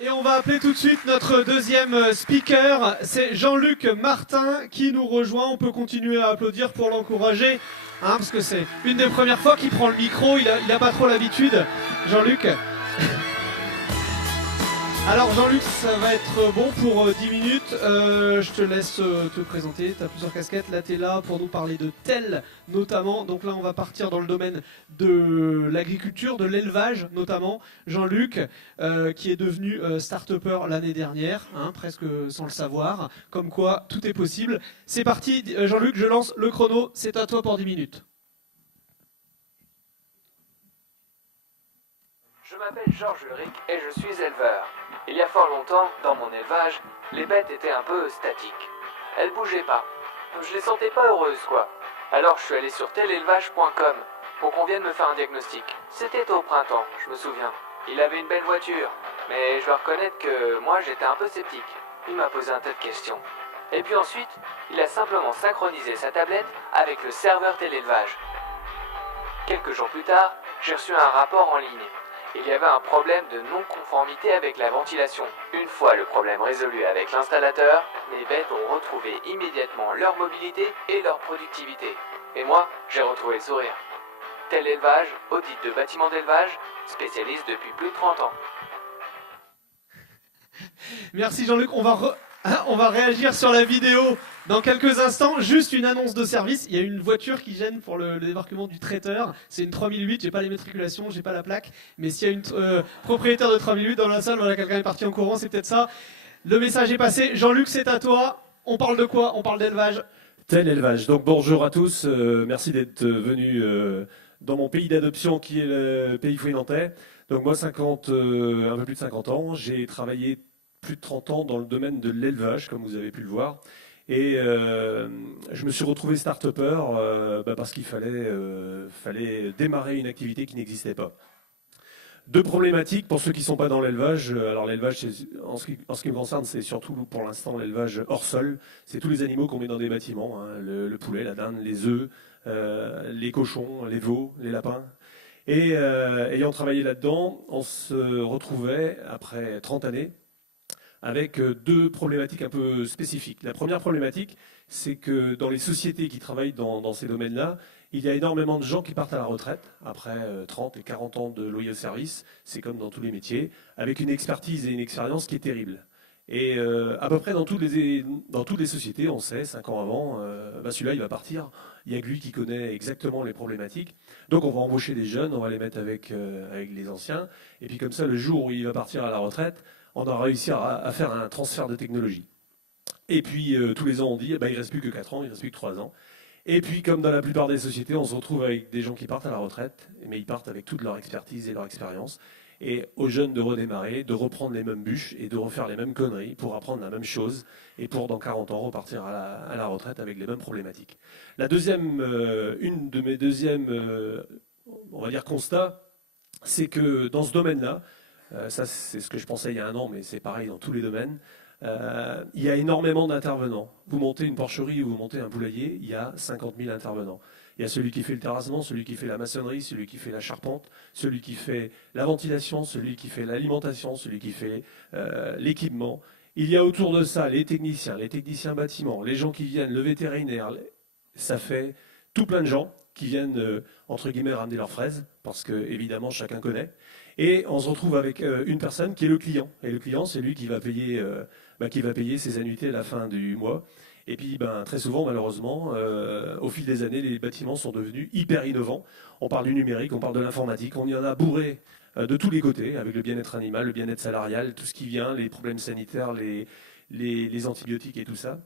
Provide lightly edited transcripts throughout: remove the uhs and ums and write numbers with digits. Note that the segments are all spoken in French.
Et on va appeler tout de suite notre deuxième speaker, c'est Jean-Luc Martin qui nous rejoint. On peut continuer à applaudir pour l'encourager, parce que c'est une des premières fois qu'il prend le micro, il a pas trop l'habitude. Jean-Luc. Alors Jean-Luc, ça va être bon pour 10 minutes. Je te laisse te présenter, tu as plusieurs casquettes. Là, tu es là pour nous parler de tel notamment. Donc là, on va partir dans le domaine de l'agriculture, de l'élevage notamment. Jean-Luc, qui est devenu start-upper l'année dernière, presque sans le savoir. Comme quoi, tout est possible. C'est parti, Jean-Luc, je lance le chrono. C'est à toi pour 10 minutes. Je m'appelle Georges Ulrich et je suis éleveur. Il y a fort longtemps, dans mon élevage, les bêtes étaient un peu statiques. Elles bougeaient pas. Je les sentais pas heureuses, quoi. Alors je suis allé sur telélevage.com pour qu'on vienne me faire un diagnostic. C'était au printemps, je me souviens. Il avait une belle voiture, mais je dois reconnaître que moi j'étais un peu sceptique. Il m'a posé un tas de questions. Et puis ensuite, il a simplement synchronisé sa tablette avec le serveur télélevage. Quelques jours plus tard, j'ai reçu un rapport en ligne. Il y avait un problème de non-conformité avec la ventilation. Une fois le problème résolu avec l'installateur, mes bêtes ont retrouvé immédiatement leur mobilité et leur productivité. Et moi, j'ai retrouvé le sourire. Tel élevage, audit de bâtiment d'élevage, spécialiste depuis plus de 30 ans. Merci Jean-Luc, on va réagir sur la vidéo dans quelques instants. Juste une annonce de service, il y a une voiture qui gêne pour le débarquement du traiteur. C'est une 3008, j'ai pas les matriculations, j'ai pas la plaque. Mais s'il y a une propriétaire de 3008 dans la salle, voilà, quelqu'un est parti en courant, c'est peut-être ça. Le message est passé. Jean-Luc, c'est à toi. On parle de quoi? On parle d'élevage. Tel élevage. Donc bonjour à tous, merci d'être venus dans mon pays d'adoption qui est le pays fouillantais. Donc moi, un peu plus de 50 ans, j'ai travaillé plus de 30 ans dans le domaine de l'élevage, comme vous avez pu le voir. Et je me suis retrouvé start-upper parce qu'il fallait démarrer une activité qui n'existait pas. Deux problématiques pour ceux qui ne sont pas dans l'élevage. Alors l'élevage, en ce qui me concerne, c'est surtout pour l'instant l'élevage hors sol. C'est tous les animaux qu'on met dans des bâtiments, le poulet, la dinde, les œufs, les cochons, les veaux, les lapins. Et ayant travaillé là-dedans, on se retrouvait, après 30 années, avec deux problématiques un peu spécifiques. La première problématique, c'est que dans les sociétés qui travaillent dans ces domaines-là, il y a énormément de gens qui partent à la retraite après 30 et 40 ans de loyal service, c'est comme dans tous les métiers, avec une expertise et une expérience qui est terrible. Et à peu près dans toutes les sociétés, on sait, 5 ans avant, celui-là il va partir, il n'y a que lui qui connaît exactement les problématiques. Donc on va embaucher des jeunes, on va les mettre avec les anciens, et puis comme ça, le jour où il va partir à la retraite, on a réussi à faire un transfert de technologie. Et puis tous les ans on dit, il ne reste plus que 4 ans, il ne reste plus que 3 ans. Et puis, comme dans la plupart des sociétés, on se retrouve avec des gens qui partent à la retraite, mais ils partent avec toute leur expertise et leur expérience. Et aux jeunes de redémarrer, de reprendre les mêmes bûches et de refaire les mêmes conneries pour apprendre la même chose et pour, dans 40 ans, repartir à la retraite avec les mêmes problématiques. Une de mes deuxièmes, on va dire, constats, c'est que dans ce domaine-là, ça c'est ce que je pensais il y a un an, mais c'est pareil dans tous les domaines, il y a énormément d'intervenants. Vous montez une porcherie ou vous montez un poulailler, il y a 50 000 intervenants. Il y a celui qui fait le terrassement, celui qui fait la maçonnerie, celui qui fait la charpente, celui qui fait la ventilation, celui qui fait l'alimentation, celui qui fait l'équipement. Il y a autour de ça les techniciens bâtiments, les gens qui viennent, le vétérinaire. Ça fait tout plein de gens qui viennent, entre guillemets, ramener leurs fraises, parce que, évidemment, chacun connaît. Et on se retrouve avec une personne qui est le client. Et le client, c'est lui qui va payer ses annuités à la fin du mois. Et puis, très souvent, malheureusement, au fil des années, les bâtiments sont devenus hyper innovants. On parle du numérique, on parle de l'informatique, on y en a bourré de tous les côtés, avec le bien-être animal, le bien-être salarial, tout ce qui vient, les problèmes sanitaires, les antibiotiques et tout ça.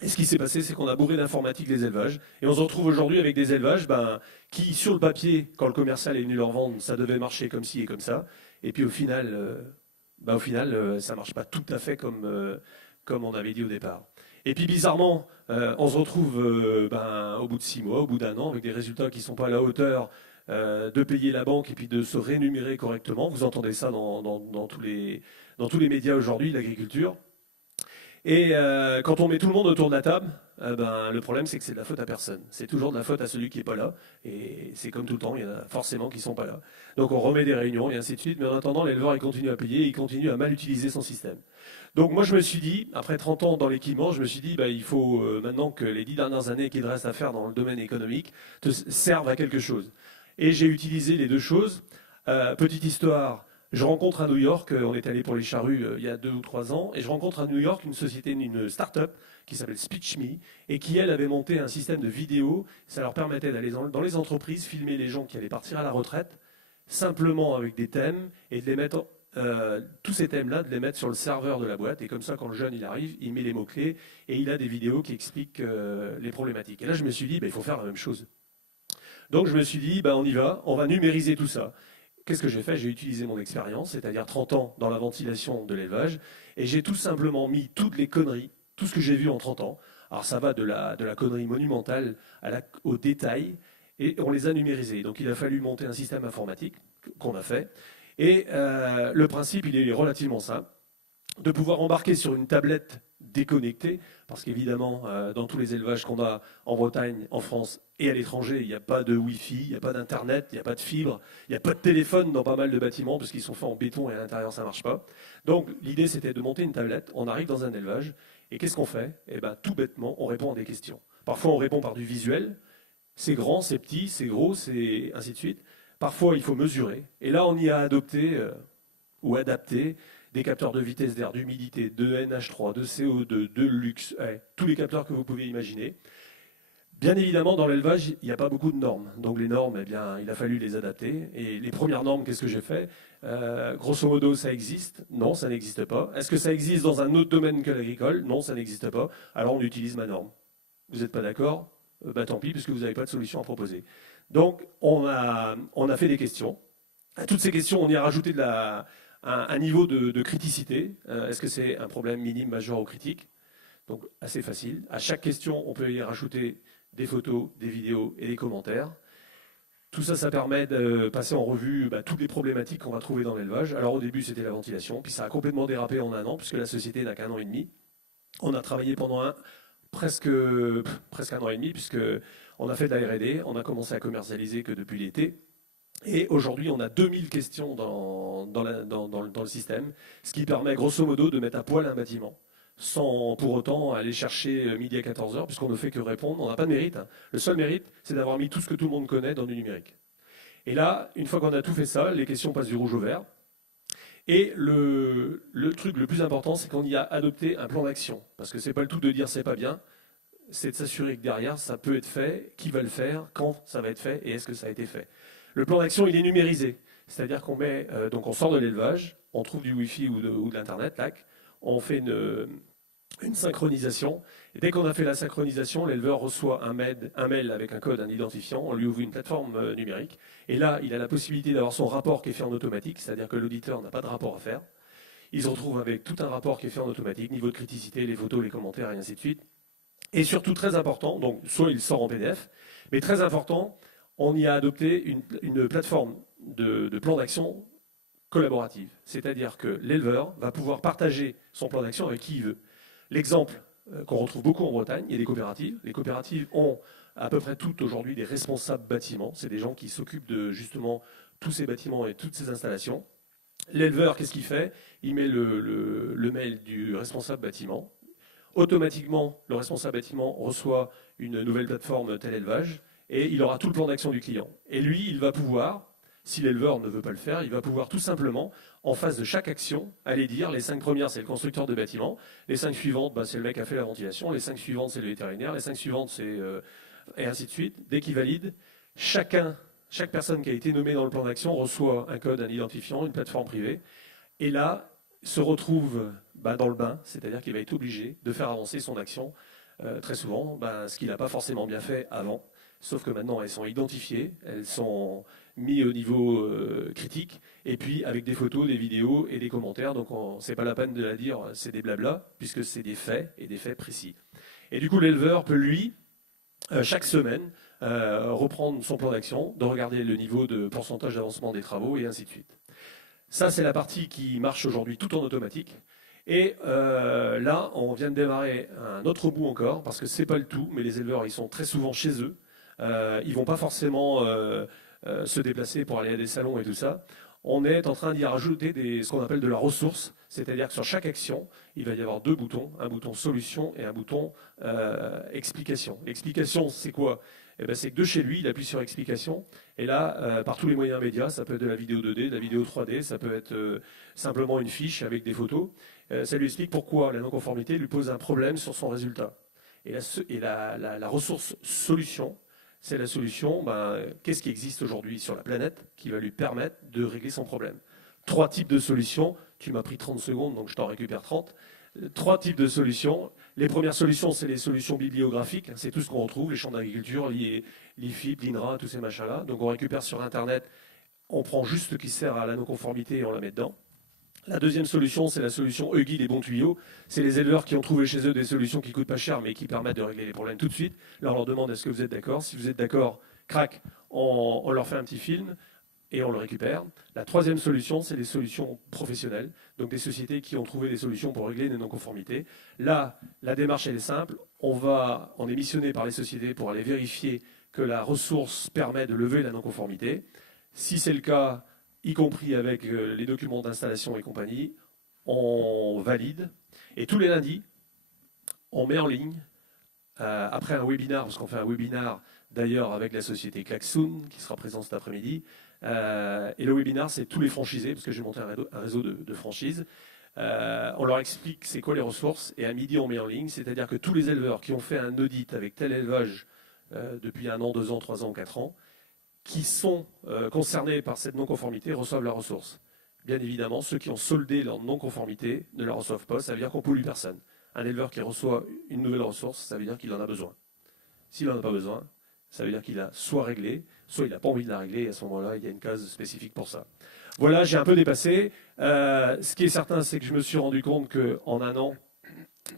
Et ce qui s'est passé, c'est qu'on a bourré d'informatique les élevages. Et on se retrouve aujourd'hui avec des élevages qui, sur le papier, quand le commercial est venu leur vendre, ça devait marcher comme ci et comme ça. Et puis au final, ça ne marche pas tout à fait comme on avait dit au départ. Et puis bizarrement, on se retrouve au bout de 6 mois, au bout d'un an, avec des résultats qui ne sont pas à la hauteur de payer la banque et puis de se rémunérer correctement. Vous entendez ça dans tous les médias aujourd'hui, l'agriculture. Et quand on met tout le monde autour de la table, le problème c'est que c'est de la faute à personne. C'est toujours de la faute à celui qui n'est pas là. Et c'est comme tout le temps, il y en a forcément qui ne sont pas là. Donc on remet des réunions et ainsi de suite. Mais en attendant, l'éleveur il continue à payer, il continue à mal utiliser son système. Donc moi je me suis dit, après 30 ans dans l'équipement, je me suis dit, il faut maintenant que les 10 dernières années qu'il reste à faire dans le domaine économique te servent à quelque chose. Et j'ai utilisé les deux choses. Petite histoire. Je rencontre à New York, on est allé pour les charrues il y a 2 ou 3 ans, et je rencontre à New York une société, une start-up qui s'appelle SpeechMe, et qui, elle, avait monté un système de vidéo. Ça leur permettait d'aller dans les entreprises, filmer les gens qui allaient partir à la retraite, simplement avec des thèmes, et de les mettre, tous ces thèmes-là, de les mettre sur le serveur de la boîte. Et comme ça, quand le jeune il arrive, il met les mots-clés, et il a des vidéos qui expliquent les problématiques. Et là, je me suis dit, il faut faire la même chose. Donc je me suis dit, on y va, on va numériser tout ça. Qu'est-ce que j'ai fait? J'ai utilisé mon expérience, c'est-à-dire 30 ans dans la ventilation de l'élevage, et j'ai tout simplement mis toutes les conneries, tout ce que j'ai vu en 30 ans. Alors ça va de la connerie monumentale au détail, et on les a numérisés. Donc il a fallu monter un système informatique qu'on a fait. Et le principe, il est relativement simple, de pouvoir embarquer sur une tablette déconnectée, parce qu'évidemment, dans tous les élevages qu'on a en Bretagne, en France et à l'étranger, il n'y a pas de Wi-Fi, il n'y a pas d'Internet, il n'y a pas de fibre, il n'y a pas de téléphone dans pas mal de bâtiments, parce qu'ils sont faits en béton et à l'intérieur, ça ne marche pas. Donc l'idée, c'était de monter une tablette, on arrive dans un élevage, et qu'est-ce qu'on fait? Tout bêtement, on répond à des questions. Parfois, on répond par du visuel, c'est grand, c'est petit, c'est gros, c'est ainsi de suite. Parfois, il faut mesurer, et là, on y a adopté ou adapté des capteurs de vitesse d'air, d'humidité, de NH3, de CO2, de luxe, tous les capteurs que vous pouvez imaginer. Bien évidemment, dans l'élevage, il n'y a pas beaucoup de normes. Donc les normes, il a fallu les adapter. Et les premières normes, qu'est-ce que j'ai fait? Grosso modo, ça existe? Non, ça n'existe pas. Est-ce que ça existe dans un autre domaine que l'agricole? Non, ça n'existe pas. Alors on utilise ma norme. Vous n'êtes pas d'accord? Tant pis, puisque vous n'avez pas de solution à proposer. Donc on a fait des questions. À toutes ces questions, on y a rajouté un niveau de criticité. Est-ce que c'est un problème minime, majeur ou critique? Donc assez facile. À chaque question, on peut y rajouter des photos, des vidéos et des commentaires. Tout ça, ça permet de passer en revue toutes les problématiques qu'on va trouver dans l'élevage. Alors au début, c'était la ventilation, puis ça a complètement dérapé en 1 an, puisque la société n'a qu'1 an et demi. On a travaillé pendant presque 1 an et demi, puisqu'on a fait de la R&D, on a commencé à commercialiser que depuis l'été. Et aujourd'hui, on a 2000 questions dans le système, ce qui permet grosso modo de mettre à poil un bâtiment, sans pour autant aller chercher midi à 14h, puisqu'on ne fait que répondre. On n'a pas de mérite. Le seul mérite, c'est d'avoir mis tout ce que tout le monde connaît dans du numérique. Et là, une fois qu'on a tout fait ça, les questions passent du rouge au vert. Et le truc le plus important, c'est qu'on y a adopté un plan d'action. Parce que c'est pas le tout de dire c'est pas bien, c'est de s'assurer que derrière, ça peut être fait, qui va le faire, quand ça va être fait, et est-ce que ça a été fait. Le plan d'action, il est numérisé. C'est-à-dire qu'on met, donc on sort de l'élevage, on trouve du Wi-Fi ou de l'Internet, on fait une synchronisation. Et dès qu'on a fait la synchronisation, l'éleveur reçoit un mail avec un code, un identifiant, on lui ouvre une plateforme numérique. Et là, il a la possibilité d'avoir son rapport qui est fait en automatique, c'est-à-dire que l'auditeur n'a pas de rapport à faire. Il se retrouve avec tout un rapport qui est fait en automatique, niveau de criticité, les photos, les commentaires et ainsi de suite. Et surtout, très important, donc soit il sort en PDF, mais très important, on y a adopté une plateforme de plan d'action collaborative. C'est-à-dire que l'éleveur va pouvoir partager son plan d'action avec qui il veut. L'exemple qu'on retrouve beaucoup en Bretagne, il y a des coopératives. Les coopératives ont à peu près toutes aujourd'hui des responsables bâtiments. C'est des gens qui s'occupent de justement tous ces bâtiments et toutes ces installations. L'éleveur, qu'est-ce qu'il fait? Il met le mail du responsable bâtiment. Automatiquement, le responsable bâtiment reçoit une nouvelle plateforme tel élevage et il aura tout le plan d'action du client. Et lui, il va pouvoir, si l'éleveur ne veut pas le faire, il va pouvoir tout simplement, en face de chaque action, aller dire les 5 premières, c'est le constructeur de bâtiment, les 5 suivantes, c'est le mec qui a fait la ventilation, les 5 suivantes, c'est le vétérinaire, les 5 suivantes, c'est... et ainsi de suite. Dès qu'il valide, chaque personne qui a été nommée dans le plan d'action reçoit un code, un identifiant, une plateforme privée, et là, se retrouve dans le bain, c'est-à-dire qu'il va être obligé de faire avancer son action, très souvent, ce qu'il n'a pas forcément bien fait avant. Sauf que maintenant, elles sont identifiées, elles sont mises au niveau critique, et puis avec des photos, des vidéos et des commentaires. Donc, c'est pas la peine de la dire, c'est des blablas, puisque c'est des faits, et des faits précis. Et du coup, l'éleveur peut, lui, chaque semaine, reprendre son plan d'action, de regarder le niveau de pourcentage d'avancement des travaux, et ainsi de suite. Ça, c'est la partie qui marche aujourd'hui tout en automatique. Et là, on vient de démarrer un autre bout encore, parce que c'est pas le tout, mais les éleveurs, ils sont très souvent chez eux. Ils vont pas forcément se déplacer pour aller à des salons et tout ça. On est en train d'y rajouter ce qu'on appelle de la ressource, c'est-à-dire que sur chaque action, il va y avoir deux boutons, un bouton solution et un bouton explication. L'explication, c'est quoi? Eh ben, c'est que de chez lui, il appuie sur explication, et là, par tous les moyens médias, ça peut être de la vidéo 2D, de la vidéo 3D, ça peut être simplement une fiche avec des photos, ça lui explique pourquoi la non-conformité lui pose un problème sur son résultat. Et la ressource solution, c'est la solution, qu'est-ce qui existe aujourd'hui sur la planète qui va lui permettre de régler son problème. 3 types de solutions, tu m'as pris 30 secondes, donc je t'en récupère 30. 3 types de solutions. Les premières solutions, c'est les solutions bibliographiques, c'est tout ce qu'on retrouve, les champs d'agriculture, l'IFIP, l'INRA, tous ces machins-là. Donc on récupère sur Internet, on prend juste ce qui sert à la non-conformité et on la met dedans. La deuxième solution, c'est la solution Huggy, les bons tuyaux. C'est les éleveurs qui ont trouvé chez eux des solutions qui coûtent pas cher, mais qui permettent de régler les problèmes tout de suite. Là, on leur demande est-ce que vous êtes d'accord. Si vous êtes d'accord, crac, on leur fait un petit film et on le récupère. La troisième solution, c'est les solutions professionnelles, donc des sociétés qui ont trouvé des solutions pour régler les non-conformités. Là, la démarche, elle est simple. On est missionné par les sociétés pour aller vérifier que la ressource permet de lever la non-conformité. Si c'est le cas, y compris avec les documents d'installation et compagnie, on valide. Et tous les lundis, on met en ligne, après un webinaire, parce qu'on fait un webinaire d'ailleurs avec la société Klaxoon, qui sera présent cet après-midi. Et le webinaire, c'est tous les franchisés, parce que j'ai monté un réseau de franchises. On leur explique c'est quoi les ressources, et à midi, on met en ligne. C'est-à-dire que tous les éleveurs qui ont fait un audit avec tel élevage depuis 1 an, 2 ans, 3 ans ou 4 ans, qui sont concernés par cette non-conformité reçoivent la ressource. Bien évidemment, ceux qui ont soldé leur non-conformité ne la reçoivent pas, ça veut dire qu'on ne pollue personne. Un éleveur qui reçoit une nouvelle ressource, ça veut dire qu'il en a besoin. S'il n'en a pas besoin, ça veut dire qu'il a soit réglé, soit il n'a pas envie de la régler, et à ce moment-là, il y a une case spécifique pour ça. Voilà, j'ai un peu dépassé. Ce qui est certain, c'est que je me suis rendu compte qu'en 1 an,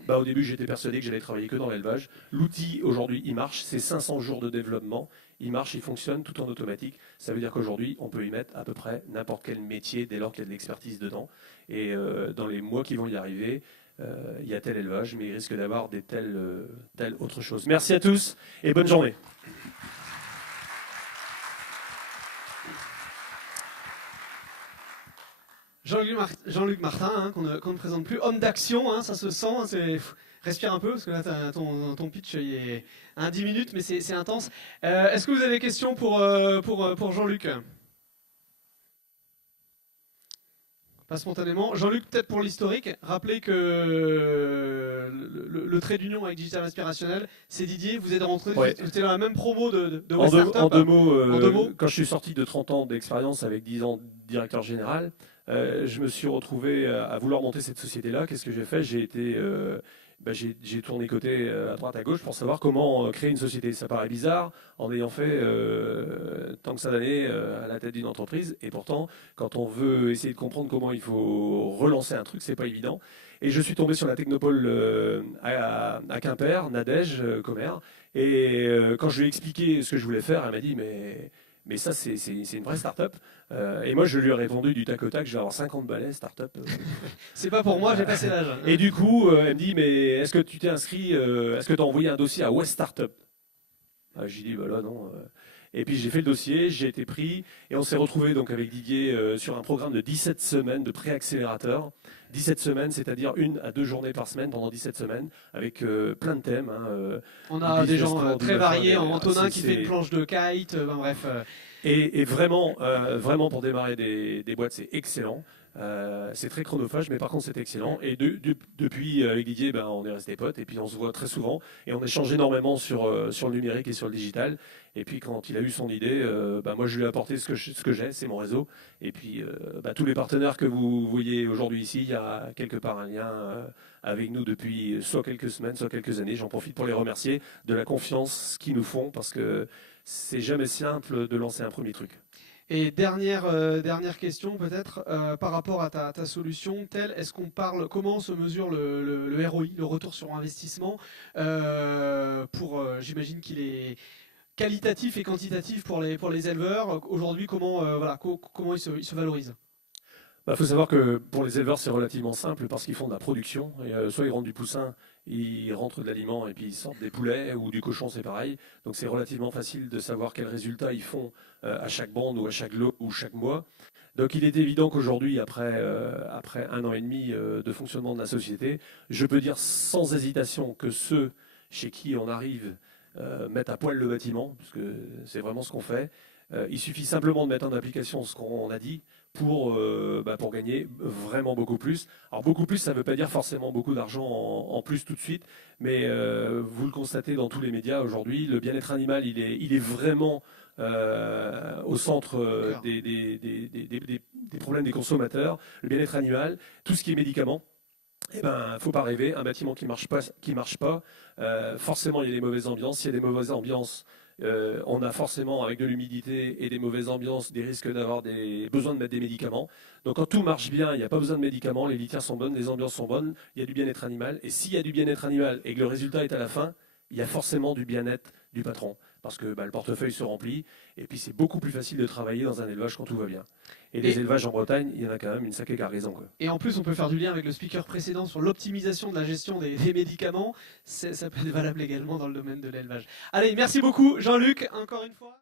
au début, j'étais persuadé que j'allais travailler que dans l'élevage. L'outil, aujourd'hui, il marche. C'est 500 jours de développement. Il marche, il fonctionne tout en automatique. Ça veut dire qu'aujourd'hui, on peut y mettre à peu près n'importe quel métier dès lors qu'il y a de l'expertise dedans. Et dans les mois qui vont y arriver, il y a tel élevage, mais il risque d'avoir des telle autre chose. Merci à tous et bonne journée. Jean-Luc Martin, qu'on ne présente plus, homme d'action, ça se sent, respire un peu, parce que là, ton pitch, il est 10 minutes, mais c'est intense. Est-ce que vous avez des questions pour Jean-Luc? Pas spontanément. Jean-Luc, peut-être pour l'historique, rappelez que le trait d'union avec Digital Inspirationnel, c'est Didier, vous êtes rentré, Ouais. vous étiez dans la même promo de En deux mots, mots. Quand je suis sorti de 30 ans d'expérience avec 10 ans de directeur général, je me suis retrouvé à vouloir monter cette société-là. Qu'est-ce que j'ai fait? J'ai tourné côté à droite à gauche pour savoir comment créer une société. Ça paraît bizarre en ayant fait tant que ça d'années à la tête d'une entreprise. Et pourtant, quand on veut essayer de comprendre comment il faut relancer un truc, c'est pas évident. Et je suis tombé sur la Technopole à Quimper, Nadège, Commère. Et quand je lui ai expliqué ce que je voulais faire, elle m'a dit mais ça, c'est une vraie start-up. Et moi, je lui ai répondu du tac au tac, je vais avoir 50 balais, start-up. C'est pas pour moi, j'ai passé l'âge. Et du coup, elle me dit, mais est-ce que tu t'es inscrit, est-ce que tu as envoyé un dossier à West Startup? J'ai dit, bah là, non. Et puis j'ai fait le dossier, j'ai été pris, et on s'est retrouvé donc avec Didier sur un programme de 17 semaines de pré-accélérateur. 17 semaines, c'est-à-dire 1 à 2 journées par semaine pendant 17 semaines, avec plein de thèmes. On a des gens très variés, Antonin qui fait une planche de kite, bref. Et vraiment, pour démarrer des boîtes, c'est excellent. C'est très chronophage, mais par contre c'est excellent. Et depuis, avec Didier, on est restés potes, et puis on se voit très souvent, et on échange énormément sur le numérique et sur le digital. Et puis quand il a eu son idée, moi je lui ai apporté ce que j'ai, c'est mon réseau. Et puis tous les partenaires que vous voyez aujourd'hui ici, il y a quelque part un lien avec nous depuis soit quelques semaines, soit quelques années. J'en profite pour les remercier de la confiance qu'ils nous font, parce que c'est jamais simple de lancer un premier truc. Et dernière question peut-être, par rapport à ta solution, est-ce qu'on parle, comment se mesure le ROI, le retour sur investissement, j'imagine qu'il est qualitatif et quantitatif pour les éleveurs. Aujourd'hui, comment il se valorise? Bah, faut savoir que pour les éleveurs, c'est relativement simple parce qu'ils font de la production. Et, soit ils rendent du poussin, ils rentrent de l'aliment et puis ils sortent des poulets ou du cochon, c'est pareil. Donc c'est relativement facile de savoir quels résultats ils font à chaque bande ou à chaque lot ou chaque mois. Donc il est évident qu'aujourd'hui, après 1 an et demi de fonctionnement de la société, je peux dire sans hésitation que ceux chez qui on arrive mettent à poil le bâtiment, parce que c'est vraiment ce qu'on fait. Il suffit simplement de mettre en application ce qu'on a dit pour gagner vraiment beaucoup plus. Alors beaucoup plus, ça ne veut pas dire forcément beaucoup d'argent en plus tout de suite, mais vous le constatez dans tous les médias aujourd'hui, le bien-être animal, il est vraiment au centre des problèmes des consommateurs. Le bien-être animal, tout ce qui est médicaments. Eh ben, faut pas rêver. Un bâtiment qui marche pas, forcément il y a des mauvaises ambiances. S'il y a des mauvaises ambiances, on a forcément, avec de l'humidité et des mauvaises ambiances, des risques d'avoir besoin de mettre des médicaments. Donc quand tout marche bien, il n'y a pas besoin de médicaments, les litières sont bonnes, les ambiances sont bonnes, il y a du bien-être animal. Et s'il y a du bien-être animal et que le résultat est à la fin, il y a forcément du bien-être du patron. Parce que le portefeuille se remplit, et puis c'est beaucoup plus facile de travailler dans un élevage quand tout va bien. Et les élevages en Bretagne, il y en a quand même une sacrée cargaison, quoi. Et en plus, on peut faire du lien avec le speaker précédent sur l'optimisation de la gestion des médicaments. Ça peut être valable également dans le domaine de l'élevage. Allez, merci beaucoup Jean-Luc, encore une fois.